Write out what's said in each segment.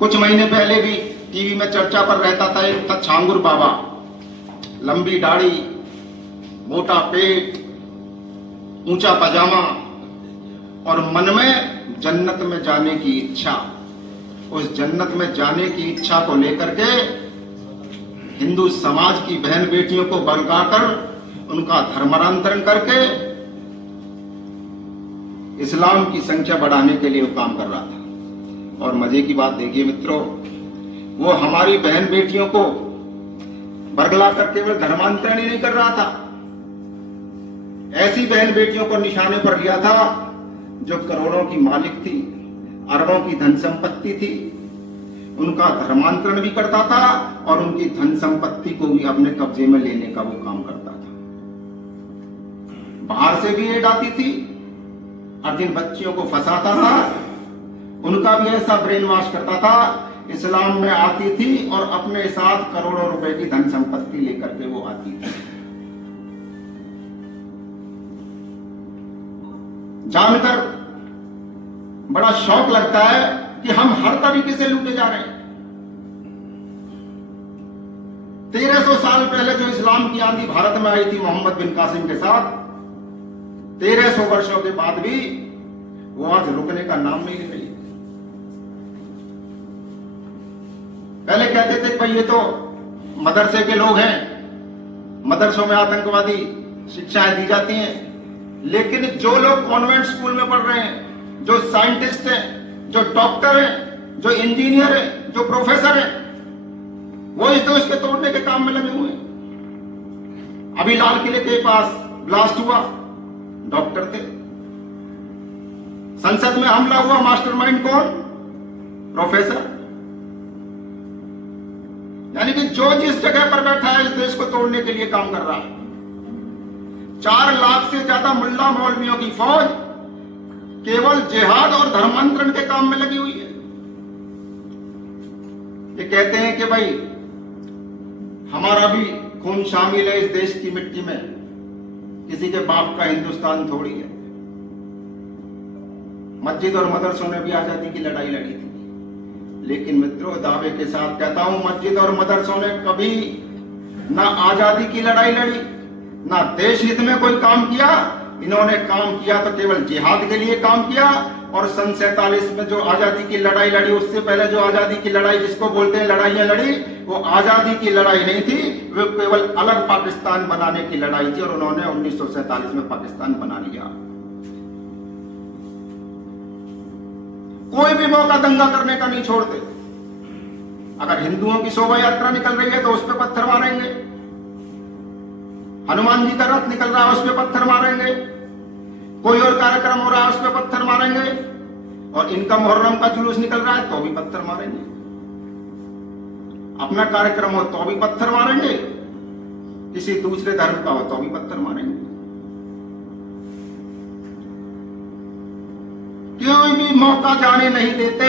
कुछ महीने पहले भी टीवी में चर्चा पर रहता था, एक था छांगुर बाबा, लंबी दाढ़ी, मोटा पेट, ऊंचा पजामा और मन में जन्नत में जाने की इच्छा। उस जन्नत में जाने की इच्छा को लेकर के हिंदू समाज की बहन बेटियों को बलगाकर उनका धर्मांतरण करके इस्लाम की संख्या बढ़ाने के लिए वो काम कर रहा था। और मजे की बात देखिए मित्रों, वो हमारी बहन बेटियों को बरगला कर केवल धर्मांतरण ही नहीं कर रहा था, ऐसी बहन बेटियों को निशाने पर लिया था जो करोड़ों की मालिक थी, अरबों की धन संपत्ति थी, उनका धर्मांतरण भी करता था और उनकी धन संपत्ति को भी अपने कब्जे में लेने का वो काम करता था। बाहर से भी एड आती थी, हर दिन बच्चियों को फंसाता था, उनका भी ऐसा ब्रेन वॉश करता था, इस्लाम में आती थी और अपने साथ करोड़ों रुपए की धन संपत्ति लेकर के वो आती थी। जानकर बड़ा शौक लगता है कि हम हर तरीके से लूटे जा रहे हैं। 1300 साल पहले जो इस्लाम की आंधी भारत में आई थी मोहम्मद बिन कासिम के साथ, 1300 वर्षों के बाद भी वो आज रुकने का नाम नहीं ले रही। पहले कहते थे भाई ये तो मदरसे के लोग हैं, मदरसों में आतंकवादी शिक्षाएं दी जाती हैं, लेकिन जो लोग कॉन्वेंट स्कूल में पढ़ रहे हैं, जो साइंटिस्ट हैं, जो डॉक्टर हैं, जो इंजीनियर हैं, जो प्रोफेसर हैं, वो इस देश के तोड़ने के काम में लगे हुए हैं। अभी लाल किले के पास ब्लास्ट हुआ, डॉक्टर थे। संसद में हमला हुआ, मास्टरमाइंड कौन? प्रोफेसर। यानी कि जो जिस जगह पर बैठा है इस देश को तोड़ने के लिए काम कर रहा है। 4 लाख से ज्यादा मुल्ला मौलवियों की फौज केवल जिहाद और धर्मांतरण के काम में लगी हुई है। ये कहते हैं कि भाई हमारा भी खून शामिल है इस देश की मिट्टी में, किसी के बाप का हिंदुस्तान थोड़ी है। मस्जिद और मदरसों ने भी आजादी की लड़ाई लड़ी थी, लेकिन मित्रों दावे के साथ कहता हूं मस्जिद और मदरसों ने कभी ना आजादी की लड़ाई लड़ी, ना देश हित में कोई काम किया। इन्होंने काम किया तो केवल जिहाद के लिए काम किया। और सन 47 में जो आजादी की लड़ाई लड़ी, उससे पहले जो आजादी की लड़ाई जिसको बोलते हैं लड़ाइयां लड़ी, वो आजादी की लड़ाई नहीं थी, वो केवल अलग पाकिस्तान बनाने की लड़ाई थी। और उन्होंने 1947 में पाकिस्तान बना लिया। कोई भी मौका दंगा करने का नहीं छोड़ते। अगर हिंदुओं की शोभा यात्रा निकल रही है तो उस पर पत्थर मारेंगे, हनुमान जी का रथ निकल रहा है उस पर पत्थर मारेंगे, कोई और कार्यक्रम हो रहा है उस पर पत्थर मारेंगे, और इनका मुहर्रम का जुलूस निकल रहा है तो भी पत्थर मारेंगे। अपना कार्यक्रम हो तो भी पत्थर मारेंगे, किसी दूसरे धर्म का हो तो भी पत्थर मारेंगे। कोई भी मौका जाने नहीं देते।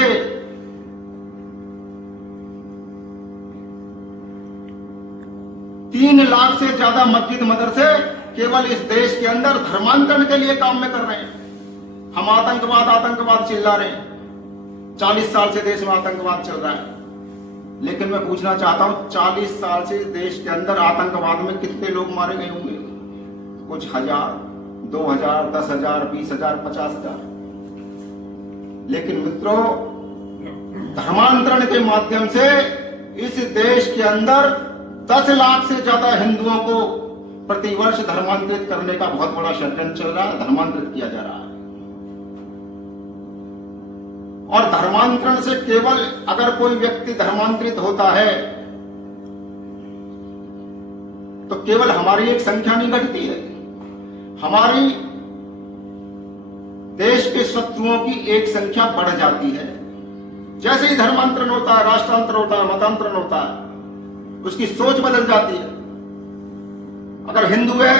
तीन लाख से ज्यादा मस्जिद मदरसे केवल इस देश के अंदर धर्मांतरण के लिए काम में कर रहे हैं। हम आतंकवाद आतंकवाद चिल्ला रहे हैं, 40 साल से देश में आतंकवाद चल रहा है। लेकिन मैं पूछना चाहता हूं 40 साल से इस देश के अंदर आतंकवाद में कितने लोग मारे गए होंगे? कुछ हजार, 2000, 10,000, 20,000, 50,000। लेकिन मित्रों धर्मांतरण के माध्यम से इस देश के अंदर 10 लाख से ज्यादा हिंदुओं को प्रतिवर्ष धर्मांतरित करने का बहुत बड़ा षड्यंत्र चल रहा है, धर्मांतरित किया जा रहा है। और धर्मांतरण से केवल अगर कोई व्यक्ति धर्मांतरित होता है तो केवल हमारी एक संख्या नहीं घटती है, हमारी देश के शत्रुओं की एक संख्या बढ़ जाती है। जैसे ही धर्मांतरण होता है, राष्ट्रांतरण होता है, मतांतरण होता है, उसकी सोच बदल जाती है। अगर हिंदू है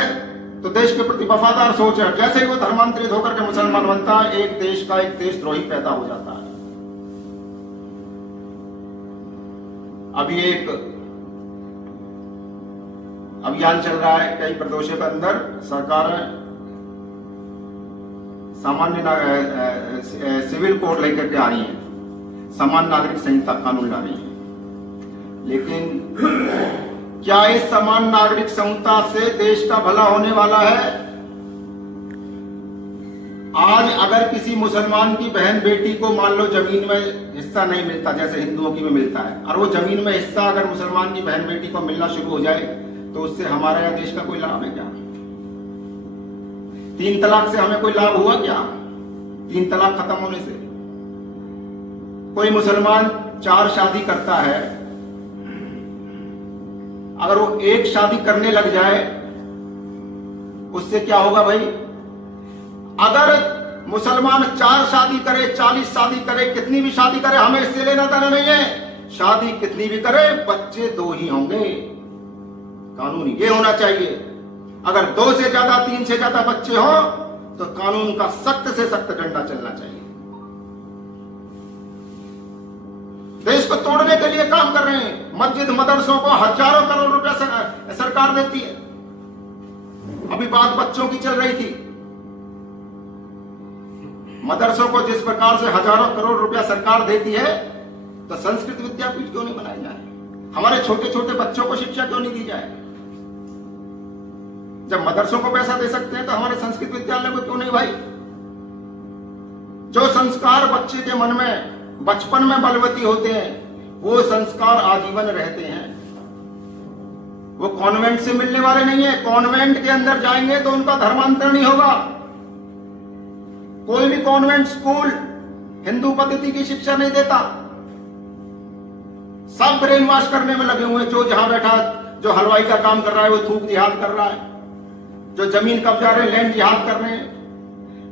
तो देश के प्रति वफादार सोच है, जैसे ही वो धर्मांतरित होकर के मुसलमान बनता है, एक देश का एक देशद्रोही पैदा हो जाता है। अभी एक अभियान चल रहा है कई प्रदेशों के अंदर, सरकार सामान्य सिविल कोड लेकर के आ रही है समान नागरिक संहिता कानून ला रही है, लेकिन क्या इस समान नागरिक संहिता से देश का भला होने वाला है? आज अगर किसी मुसलमान की बहन बेटी को मान लो जमीन में हिस्सा नहीं मिलता जैसे हिंदुओं की में मिलता है, और वो जमीन में हिस्सा अगर मुसलमान की बहन बेटी को मिलना शुरू हो जाए तो उससे हमारा या देश का कोई लाभ है क्या? 3 तलाक से हमें कोई लाभ हुआ क्या? 3 तलाक खत्म होने से कोई मुसलमान 4 शादी करता है, अगर वो 1 शादी करने लग जाए उससे क्या होगा भाई? अगर मुसलमान 4 शादी करे, 40 शादी करे, कितनी भी शादी करे, हमें इससे लेना देना नहीं है। शादी कितनी भी करे, बच्चे 2 ही होंगे। कानून ये होना चाहिए। अगर 2 से ज्यादा, 3 से ज्यादा बच्चे हो तो कानून का सख्त से सख्त डंडा चलना चाहिए। देश को तोड़ने के लिए काम कर रहे हैं। मस्जिद मदरसों को हजारों करोड़ रुपया सरकार देती है। अभी बात बच्चों की चल रही थी। मदरसों को जिस प्रकार से हजारों करोड़ रुपया सरकार देती है, तो संस्कृत विद्यापीठ क्यों नहीं बनाए जाए? हमारे छोटे छोटे बच्चों को शिक्षा क्यों नहीं दी जाए? जब मदरसों को पैसा दे सकते हैं तो हमारे संस्कृत विद्यालय को क्यों नहीं भाई? जो संस्कार बच्चे के मन में बचपन में बलवती होते हैं, वो संस्कार आजीवन रहते हैं। वो कॉन्वेंट से मिलने वाले नहीं है। कॉन्वेंट के अंदर जाएंगे तो उनका धर्मांतरण नहीं होगा। कोई भी कॉन्वेंट स्कूल हिंदू पद्धति की शिक्षा नहीं देता। सब ब्रेन वॉश करने में लगे हुए। जो जहां बैठा, जो हलवाई का काम कर रहा है वो थूक जिहाद कर रहा है, जो जमीन कब्जा रहे लैंड जिहाद कर रहे हैं।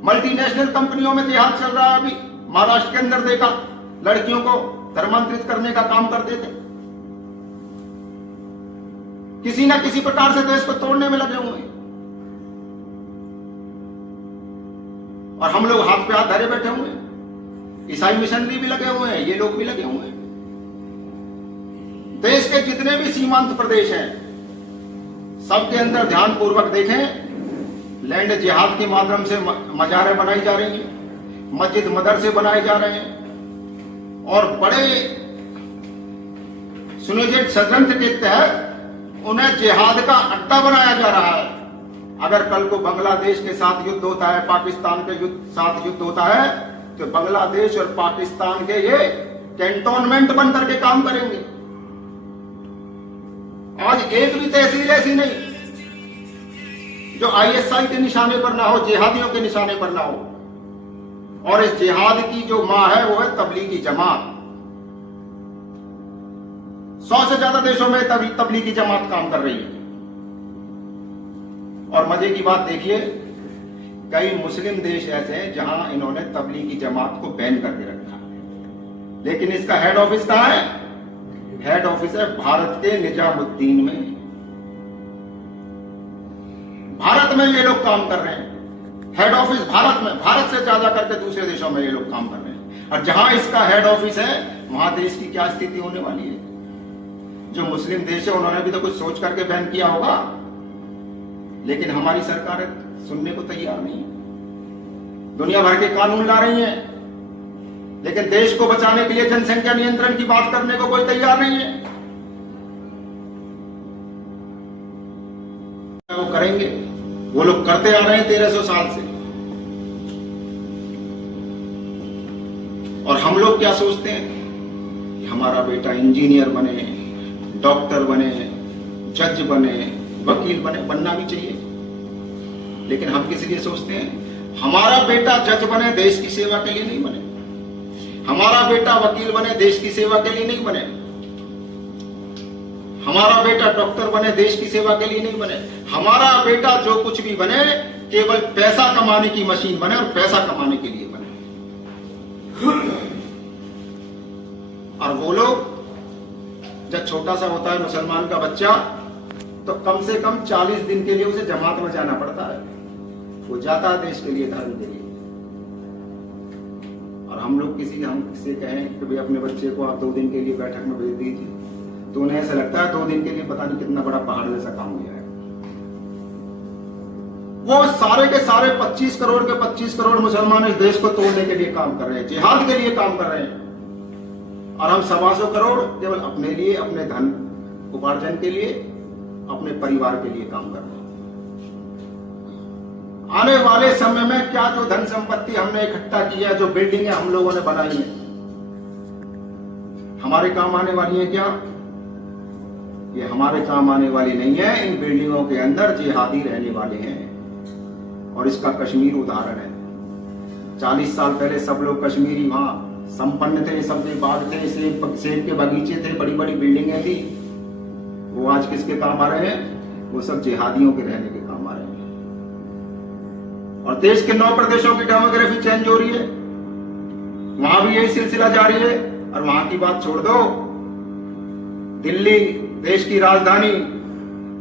मल्टीनेशनल कंपनियों में जिहाद चल रहा है। अभी महाराष्ट्र के अंदर देखा, लड़कियों को धर्मांतरित करने का काम करते थे। किसी ना किसी प्रकार से देश को तोड़ने में लगे हुए हैं, और हम लोग हाथ पे हाथ धरे बैठे हुए हैं। ईसाई मिशनरी भी लगे हुए हैं, ये लोग भी लगे हुए हैं। देश के जितने भी सीमांत प्रदेश हैं, सबके अंदर ध्यान पूर्वक देखें, लैंड जिहाद के माध्यम से मजारें बनाई जा रही हैं, मस्जिद मदरसे बनाए जा रहे हैं, और बड़े सुनियोजित षड्यंत्र के तहत उन्हें जिहाद का अड्डा बनाया जा रहा है। अगर कल को बांग्लादेश के साथ युद्ध होता है, पाकिस्तान के साथ युद्ध होता है, तो बांग्लादेश और पाकिस्तान के ये कैंटोनमेंट बन करके काम करेंगे। आज एक भी तहसील ऐसी नहीं जो ISI के निशाने पर ना हो, जिहादियों के निशाने पर ना हो। और इस जिहाद की जो मां है वो है तबलीगी जमात। 100 से ज्यादा देशों में तबलीगी जमात काम कर रही है। और मजे की बात देखिए, कई मुस्लिम देश ऐसे हैं जहां इन्होंने तबलीगी जमात को बैन करके रखा है, लेकिन इसका हेड ऑफिस कहां है? हेड ऑफिस है भारत के निजामुद्दीन में। भारत में ये लोग काम कर रहे हैं। हेड ऑफिस भारत में, भारत से ज्यादा करके दूसरे देशों में ये लोग काम कर रहे हैं। और जहां इसका हेड ऑफिस है वहां देश की क्या स्थिति होने वाली है? जो मुस्लिम देश है उन्होंने भी तो कुछ सोच करके बैन किया होगा, लेकिन हमारी सरकार सुनने को तैयार नहीं है। दुनिया भर के कानून ला रही है, लेकिन देश को बचाने के लिए जनसंख्या नियंत्रण की बात करने को कोई तैयार नहीं है। वो करेंगे, वो लोग करते आ रहे हैं 1300 साल से। और हम लोग क्या सोचते हैं कि हमारा बेटा इंजीनियर बने, डॉक्टर बने, जज बने, वकील बने। बनना भी चाहिए, लेकिन हम किस लिए सोचते हैं? हमारा बेटा जज बने, देश की सेवा के लिए नहीं बने। हमारा बेटा वकील बने, देश की सेवा के लिए नहीं बने। हमारा बेटा डॉक्टर बने, देश की सेवा के लिए नहीं बने। हमारा बेटा जो कुछ भी बने, केवल पैसा कमाने की मशीन बने और पैसा कमाने के लिए बने। और वो लोग, जब छोटा सा होता है मुसलमान का बच्चा, तो कम से कम 40 दिन के लिए उसे जमात में जाना पड़ता है। वो जाता है देश के लिए, धर्म के लिए। और हम लोग हमसे कहें कि भाई अपने बच्चे को आप 2 दिन के लिए बैठक में भेज दीजिए, तो उन्हें ऐसा लगता है 2 दिन के लिए पता नहीं कितना बड़ा पहाड़ जैसा काम हो जाएगा। वो सारे के सारे 25 करोड़ के 25 करोड़ मुसलमान इस देश को तोड़ने के लिए काम कर रहे हैं, जिहाद के लिए काम कर रहे हैं। और हम 125 करोड़ केवल अपने लिए, अपने धन उपार्जन के लिए, अपने परिवार के लिए काम कर रहे हैं। आने वाले समय में क्या जो धन संपत्ति हमने इकट्ठा की है, जो बिल्डिंगें हम लोगों ने बनाई हैं, हमारे काम आने वाली है क्या? ये हमारे काम आने वाली नहीं है। इन बिल्डिंगों के अंदर जिहादी रहने वाले हैं और इसका कश्मीर उदाहरण है। 40 साल पहले सब लोग कश्मीरी वहां संपन्न थे, सबके बाग थे, सेब के बगीचे थे, बड़ी बड़ी बिल्डिंगें थी। वो आज किसके काम आ रहे हैं? वो सब जिहादियों के रहने के काम आ रहे हैं। और देश के 9 प्रदेशों की डेमोग्राफी चेंज हो रही है, वहां भी यही सिलसिला जारी है। और वहां की बात छोड़ दो, दिल्ली देश की राजधानी,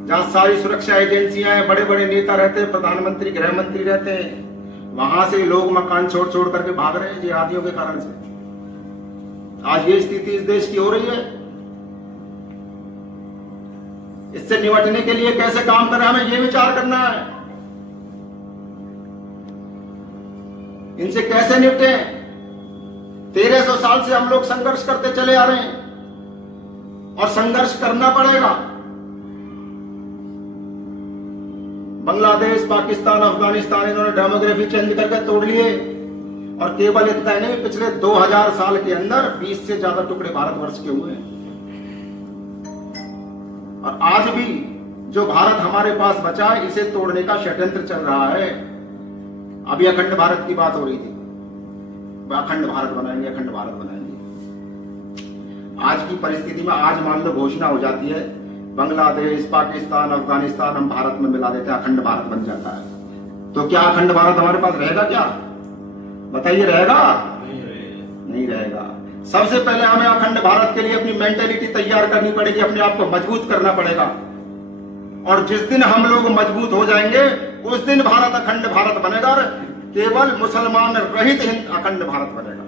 जहां सारी सुरक्षा एजेंसियां हैं, बड़े बड़े नेता रहते हैं, प्रधानमंत्री, गृह मंत्री रहते हैं, वहां से लोग मकान छोड़ छोड़ करके भाग रहे हैं जिहादियों के कारण से। आज ये स्थिति इस देश की हो रही है। इससे निपटने के लिए कैसे काम करें, हमें ये विचार करना है। इनसे कैसे निपटे? 1300 साल से हम लोग संघर्ष करते चले आ रहे हैं और संघर्ष करना पड़ेगा। बांग्लादेश, पाकिस्तान, अफगानिस्तान, इन्होंने डेमोग्राफी चेंज करके तोड़ लिए। और केवल इतना ही नहीं, पिछले 2000 साल के अंदर 20 से ज्यादा टुकड़े भारतवर्ष के हुए हैं। और आज भी जो भारत हमारे पास बचा है, इसे तोड़ने का षड्यंत्र चल रहा है। अभी अखंड भारत की बात हो रही थी, अखंड भारत बनाएंगे, अखंड भारत बनाएंगे। आज की परिस्थिति में आज मान लो घोषणा हो जाती है, बांग्लादेश, पाकिस्तान, अफगानिस्तान हम भारत में मिला देते हैं, अखंड भारत बन जाता है। तो क्या अखंड भारत हमारे पास रहेगा? क्या बताइए, रहेगा? नहीं रहेगा। सबसे पहले हमें अखंड भारत के लिए अपनी मेंटेलिटी तैयार करनी पड़ेगी, अपने आप को मजबूत करना पड़ेगा। और जिस दिन हम लोग मजबूत हो जाएंगे, उस दिन भारत अखंड भारत बनेगा। केवल मुसलमान रहित हिंद अखंड भारत बनेगा।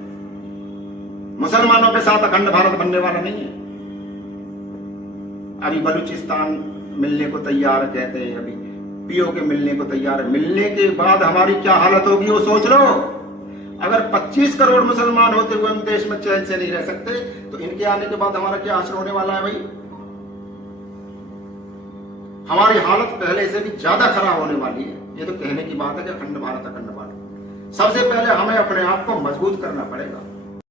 मुसलमानों के साथ अखंड भारत बनने वाला नहीं है। अभी बलूचिस्तान मिलने को तैयार कहते हैं, अभी पीओके मिलने को तैयार है। मिलने के बाद हमारी क्या हालत होगी वो सोच लो। अगर 25 करोड़ मुसलमान होते हुए हम देश में चैन से नहीं रह सकते, तो इनके आने के बाद हमारा क्या असर होने वाला है भाई? हमारी हालत पहले से भी ज्यादा खराब होने वाली है। ये तो कहने की बात है कि अखंड भारत, अखंड भारत। सबसे पहले हमें अपने आप को मजबूत करना पड़ेगा।